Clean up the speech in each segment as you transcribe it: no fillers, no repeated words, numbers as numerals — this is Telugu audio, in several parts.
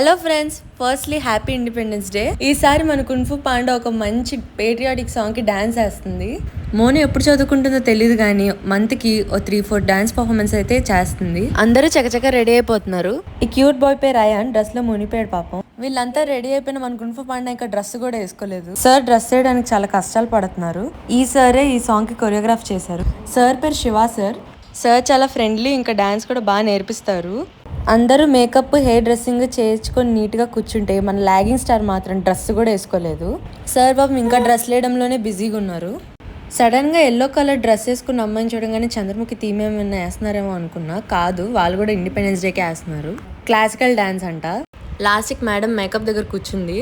Hello friends, firstly happy independence day. ఈసారి మన కున్ఫు పాండా ఒక మంచి పేట్రియాటిక్ సాంగ్ కి డాన్స్ వేస్తుంది. మోను ఎప్పుడు చదువుకుంటుందో తెలియదు కానీ మంత్ కి ఓ 3-4 డాన్స్ పర్ఫార్మెన్స్ అయితే చేస్తుంది. అందరూ చకచక రెడీ అయిపోతున్నారు. ఈ క్యూట్ బాయ్ పేరు అయాన్ డ్రెస్ లో మునిపోయాడు పాపం. వీళ్ళంతా రెడీ అయిపోయిన మన కున్ఫు పాండా ఇంకా డ్రెస్ కూడా వేసుకోలేదు. సార్ డ్రెస్ వేయడానికి చాలా కష్టాలు పడుతున్నారు. ఈ సారే ఈ సాంగ్ కి కొరియోగ్రాఫ్ చేశారు. సార్ పేరు శివ సార్. సార్ చాలా ఫ్రెండ్లీ, ఇంకా డాన్స్ కూడా బాగా నేర్పిస్తారు. అందరూ మేకప్, హెయిర్ డ్రెస్సింగ్ చేయించుకొని నీట్గా కూర్చుంటే మన లాగింగ్ స్టార్ మాత్రం డ్రెస్ కూడా వేసుకోలేదు. సార్ బాబు ఇంకా డ్రెస్ వేయడంలోనే బిజీగా ఉన్నారు. సడన్గా ఎల్లో కలర్ డ్రెస్ వేసుకున్న అమ్మాయిని చూడగానే చంద్రముఖి థీమ్ ఏమైనా వేస్తున్నారేమో అనుకున్నా, కాదు, వాళ్ళు కూడా ఇండిపెండెన్స్ డేకే వేస్తున్నారు. క్లాసికల్ డాన్స్ అంట. లాస్ట్కి మేడం మేకప్ దగ్గర కూర్చుంది.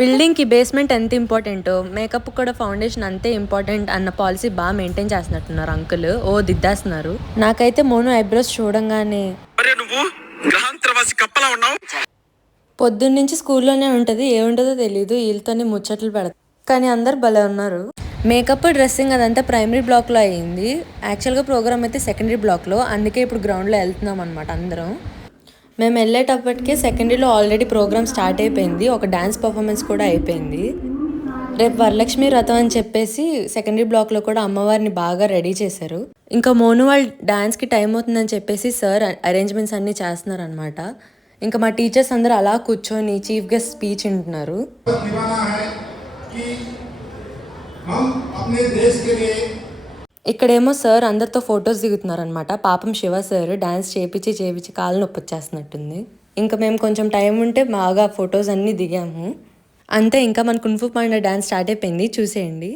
బిల్డింగ్కి బేస్మెంట్ ఎంత ఇంపార్టెంటో మేకప్ కూడా ఫౌండేషన్ అంతే ఇంపార్టెంట్ అన్న పాలసీ బాగా మెయింటైన్ చేస్తున్నట్టున్నారు అంకుల్. దిద్దేస్తున్నారు. నాకైతే మోను ఐబ్రోస్ చూడంగానే పొద్దున్నుంచి స్కూల్లోనే ఉంటుంది, ఏముంటుందో తెలీదు, వీళ్ళతోనే ముచ్చట్లు పెడతారు. కానీ అందరు భలే ఉన్నారు. మేకప్, డ్రెస్సింగ్ అదంతా ప్రైమరీ బ్లాక్లో అయ్యింది. యాక్చువల్గా ప్రోగ్రామ్ అయితే సెకండరీ బ్లాక్లో, అందుకే ఇప్పుడు గ్రౌండ్లో వెళ్తున్నాం అనమాట అందరం. మేము వెళ్ళేటప్పటికే సెకండరీలో ఆల్రెడీ ప్రోగ్రామ్ స్టార్ట్ అయిపోయింది. ఒక డ్యాన్స్ పర్ఫార్మెన్స్ కూడా అయిపోయింది. రేపు వరలక్ష్మి వ్రతం అని చెప్పేసి సెకండరీ బ్లాక్లో కూడా అమ్మవారిని బాగా రెడీ చేశారు. ఇంకా మోను వాళ్ళు డాన్స్కి టైం అవుతుందని చెప్పేసి సార్ అరేంజ్మెంట్స్ అన్నీ చేస్తున్నారు అనమాట. ఇంకా మా టీచర్స్ అందరూ అలా కూర్చొని చీఫ్ గెస్ట్ స్పీచ్ వింటున్నారు. ఇక్కడేమో సార్ అందరితో ఫొటోస్ దిగుతున్నారు అనమాట. పాపం శివ సార్ డాన్స్ చేపించి కాళ్ళు నొప్పి వచ్చేస్తున్నట్టుంది. ఇంకా మేము కొంచెం టైం ఉంటే బాగా ఫొటోస్ అన్నీ దిగాము. అంతే, ఇంకా మన కున్ఫు పాండా డాన్స్ స్టార్ట్ అయిపోయింది, చూసేయండి.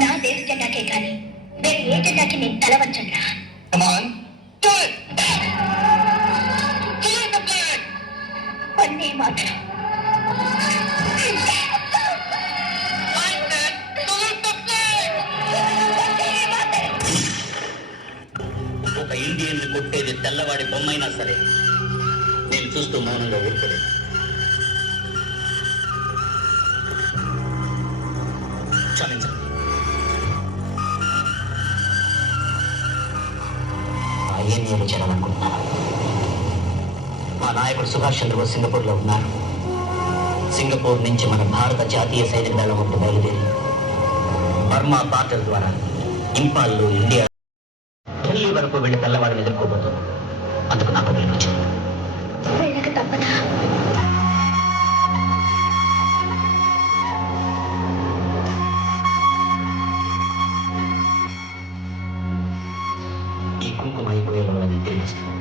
నా దేశ జెండాకే కానీ వేరే ఏ జెండాకి నేను తలవంచండి. వందే మాతరం. ఒక ఇండియన్ కొట్టేది తెల్లవాడి బొమ్మైనా సరే నేను చూస్తూ మౌనంగా ఊరుకోలేదు. క్షమించండి. ఏం చేయాలనుకుంటున్నాను? మా నాయకుడు సుభాష్ చంద్రబోస్ సింగపూర్లో ఉన్నారు. సింగపూర్ నుంచి మన భారత జాతీయ సైనిక దళం వంటి బయలుదేరి బర్మా బార్డర్ ద్వారా ఇంపాల్లో ఇండియా ఢిల్లీ వరకు వెళ్ళి తెల్లవాడిని ఎదుర్కోబోతుంది. అందుకు నాకు పిలిపించింది. ఈ కుంకుమ అయిపోయేలో అది తెలియజేస్తాను.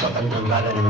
స్వతంత్రం రాగానే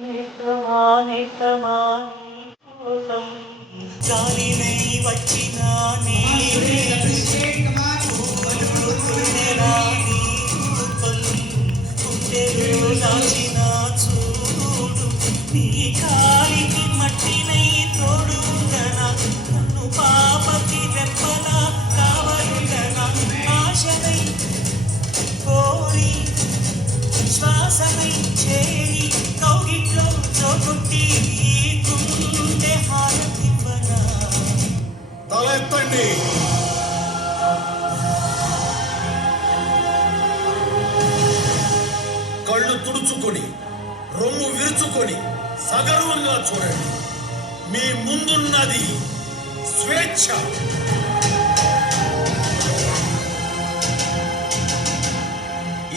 నితమా కోసం జాలినై వచ్చిన నీవే గుండెలో దాచిన చూడు నీ కాలికి మట్టినై తోడుగనా నన్ను పాపకి రెప్పలా కావలుగనా ఆశనై కోరి శ్వాసనై చేరి కౌగిట్లో చోకొట్టి గుండె హారతివ్వనా తలెత్తండి. కళ్ళు తుడుచుకొని రొమ్ము విరుచుకొని సగర్వంగా చూడండి. మీ ముందున్నది స్వేచ్ఛ.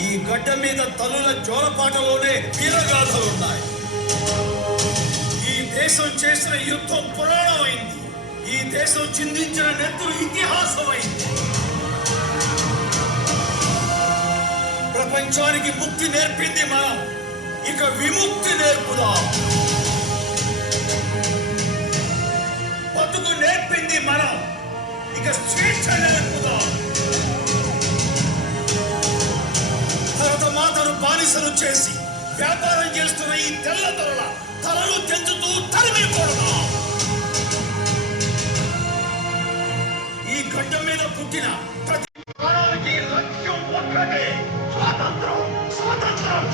ఈ గడ్డ మీద తల్లుల జోలపాటలోనే వీరగాథలున్నాయి. ఈ దేశం చేసిన యుద్ధం పురాణమైంది. ఈ దేశం చిందించిన నెత్తులు ఇతిహాసమైంది. ప్రపంచానికి ముక్తి నేర్పింది మనం, ఇక విముక్తి నేర్పుదాం. బతుకు నేర్పింది మనం, ఇక స్వేచ్ఛ నేర్పుదాం. భరతమాతను బానిసలు చేసి వ్యాపారం చేస్తున్న ఈ తెల్ల దొరల తలలు తెంచుతూ తరిమిపోదాం. ఈ గడ్డ మీద పుట్టిన ప్రతి ప్రాణానికి లక్ష్యం ఒక్కటే, స్వాతంత్రం, స్వాతంత్రం.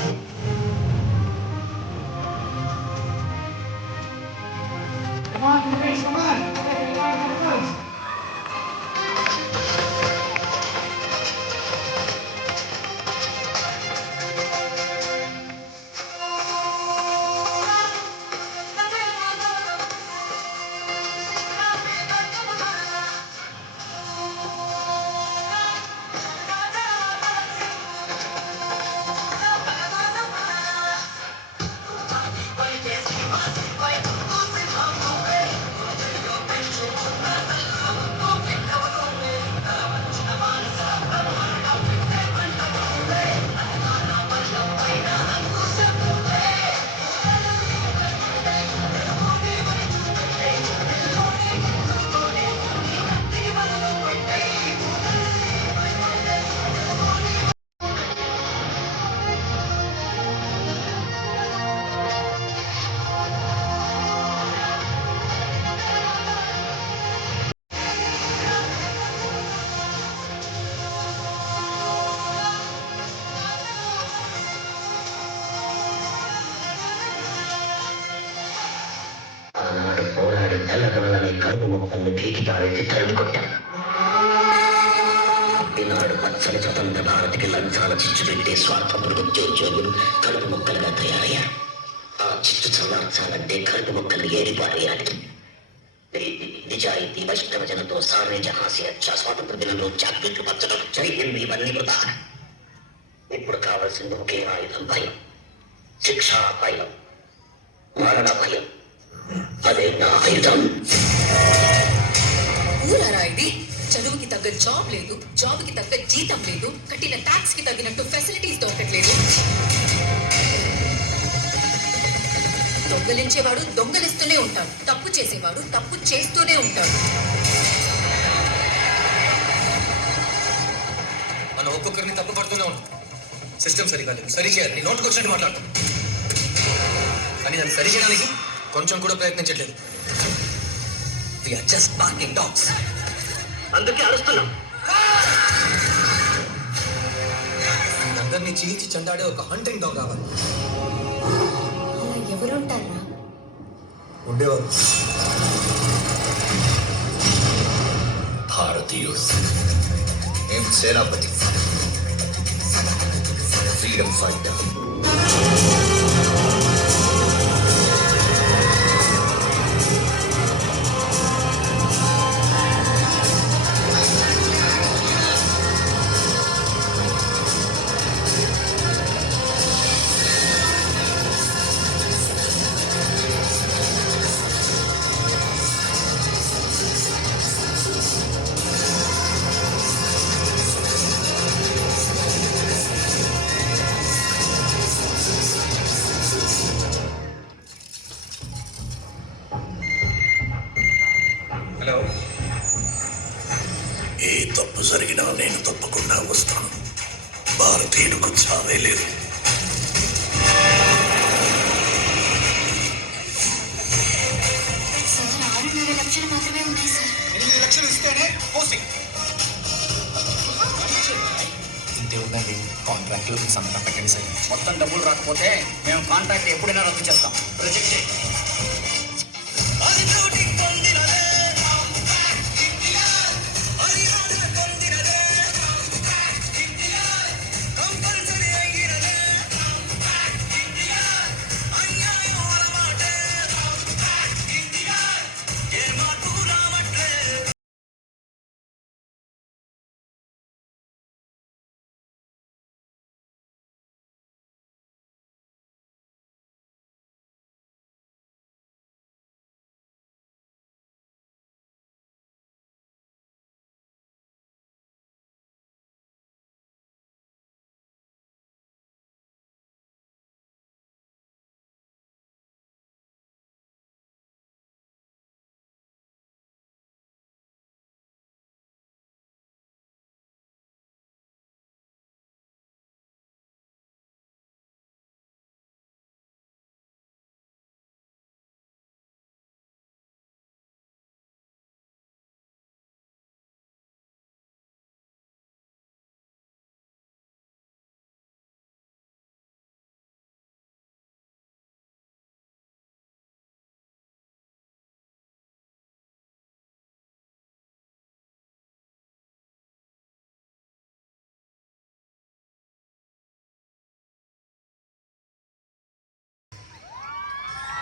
ఆనాడు పోరాడి తెల్లదొరలని కలుపు మొక్కల్ని పీకిపారేసి తరిమి కొట్టాం. ఈనాడు పచ్చని స్వతంత్ర భారత్కి లంచాల చిచ్చు పెట్టే స్వార్థ మృగోద్యోగులు కలుపు మొక్కలుగా తయారయ్యారు. ఆ చిచ్చు చల్లార్చాలంటే కలుపు మొక్కలు ఏరిపారేయాలి. నిజాయితీ వైష్ణవజనతో సారే జహాసి అచ్చా స్వాతంత్ర దినంలో జాగ్రత్తలు పచ్చడం జరిగింది. ఇవన్నీ వృధా. ఇప్పుడు కావాల్సింది ఒకే ఆయుధం, భయం. శిక్షా భయం, మరణ భయం. అదే నా ఆయుధం. ఊరారా ఇది? చదువుకి తగ్గ జాబ్ లేదు, జాబ్ కి తగ్గ జీతం లేదు, కట్టిన ట్యాక్స్ కి తగినట్టు ఫెసిలిటీస్ దొరకట్లేదు. దొంగలించేవాడు దొంగలిస్తూనే ఉంటాడు, తప్పు చేసేవాడు తప్పు చేస్తూనే ఉంటాడు. మనం ఒక్కొక్కరిని తప్పు పడుతూనే ఉంటాం. సిస్టమ్ సరిగా లేదు, సరి చేయాలి. నీ నోటుకు వచ్చినట్టు మాట్లాడతాం, కానీ దాన్ని సరి చేయడానికి కొంచెం కూడా ప్రయత్నించట్లేదు. We are just barking dogs. అందుకే అరుస్తున్నాం. అందరినీ చీల్చి చెండాడే ఒక హంటింగ్ డాగ్ రావాలి. అలా ఎవరుంటారా? ఉండేవారు. భారతీయుడు ఏం సేనాపతి, ఫ్రీడమ్ ఫైటర్. జరిగినా నేను తప్పకుండా వస్తాను. భారతీయులకు చావే లేదు. సార్ 6.5 లక్షలు మాత్రమే ఉన్నాయి సార్. 8 లక్షలు ఇస్తేనే పోస్టింగ్. ఇంతే ఉందండి, కాంట్రాక్ట్లో మీకు సంతకం పెట్టండి సార్. మొత్తం డబ్బులు రాకపోతే మేము కాంట్రాక్ట్ ఎప్పుడైనా రద్దు చేస్తాం. ప్రొజెక్ట్ చేయి.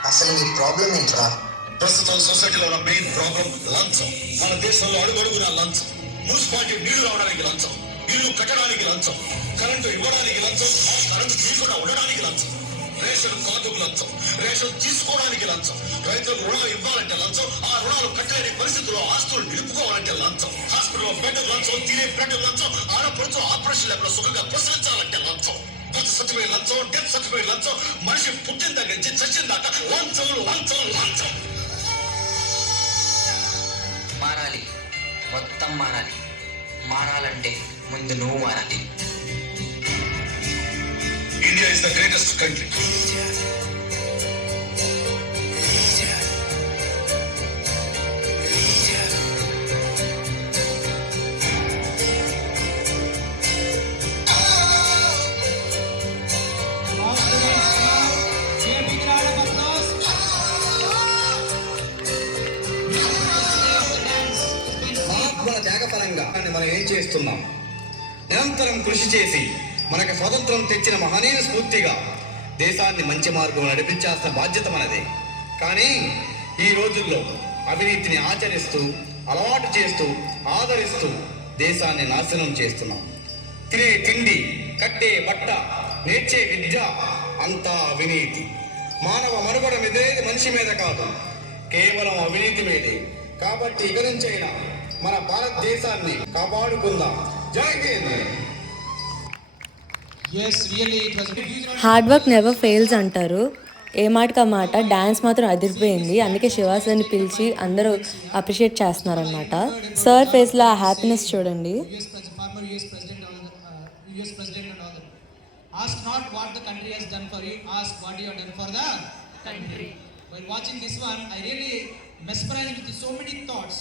అసలు మీ ప్రాబ్లం ఏంట్రా? ప్రస్తుతం సొసైటీలో ఉన్న మెయిన్ ప్రాబ్లం లంచం. మన దేశంలో అడుగడుగున లంచం. మున్సిపాలిటీ నీళ్లు రావడానికి లంచం, ఇల్లు కట్టడానికి లంచం, కరెంటు ఇవ్వడానికి లంచం, కరెంటు తీయకుండా ఉండడానికి లంచం, రేషన్ కార్డుకు లంచం, రేషన్ తీసుకోవడానికి లంచం, రైతులకు రుణాలు ఇవ్వాలంటే లంచం, ఆ రుణాలు కట్టలేని పరిస్థితుల్లో ఆస్తులు నిలుపుకోవాలంటే లంచం, హాస్పిటల్లో బెడ్ లంచం, తినే బెడ్ లంచం, ఆడపడుచు ఆపరేషన్ లేకుండా సుఖంగా ప్రసరించాలంటే లంచం, బర్త్ సర్టిఫికేట్ లంచం, డెత్ సర్టిఫికేట్ లంచం, మనిషి పుట్టిన దగ్గర నుంచి చచ్చిన దాకా లంచం లంచం లంచం. మారాలి, మొత్తం మారాలి. మారాలంటే ముందు నువ్వు మారాలి. India is the greatest country. మహాత్ముల త్యాగపరంగా మనం ఏం చేస్తున్నాం? నిరంతరం కృషి చేసి మనకు స్వతంత్రం తెచ్చిన మహనీయ స్ఫూర్తిగా దేశాన్ని మంచి మార్గం నడిపించాల్సిన బాధ్యత మనదే. కానీ ఈ రోజుల్లో అవినీతిని ఆచరిస్తూ, అలవాటు చేస్తూ, ఆదరిస్తూ దేశాన్ని నాశనం చేస్తున్నాం. తినే తిండి, కట్టే బట్ట, నేర్చే విద్య అంతా అవినీతి. మానవ మనుగడ మీదేది మనిషి మీద కాదు, కేవలం అవినీతి మీదే. కాబట్టి ఇక నుంచైనా మన భారతదేశాన్ని కాపాడుకుందాం. జై Hind. Hard work never fails అంటారు. ఏ మాటకు ఆ మాట. డ్యాన్స్ మాత్రం అదిరిపోయింది. అందుకే శివాసని పిలిచి అందరూ అప్రిషియేట్ చేస్తున్నారనమాట. సార్ ఫేస్లో ఆ హ్యాపీనెస్ చూడండి. US president and all that. Ask not what the country has done for you, ask what you have done for the country. While watching this one, I really mesmerized with so many thoughts,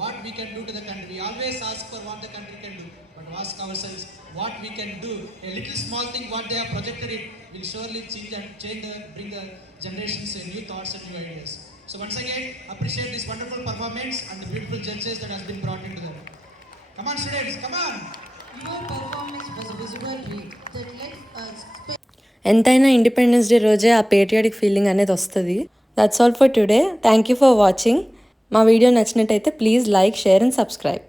what we can do to the country. We always ask for what the country can do, but ask ourselves what we can do. A little small thing, what they have projected it, will surely bring the generations new thoughts and new ideas. So once again, appreciate this wonderful performance and the beautiful judges that has been brought into them. Come on students, come on! Your performance was visibility that lets us ఎంతైనా ఇండిపెండెన్స్ డే రోజే ఆ పేట్రియాటిక్ ఫీలింగ్ అనేది వస్తుంది. That's all for today. Thank you for watching. మా వీడియో నచ్చినట్టయితే please like, share and subscribe.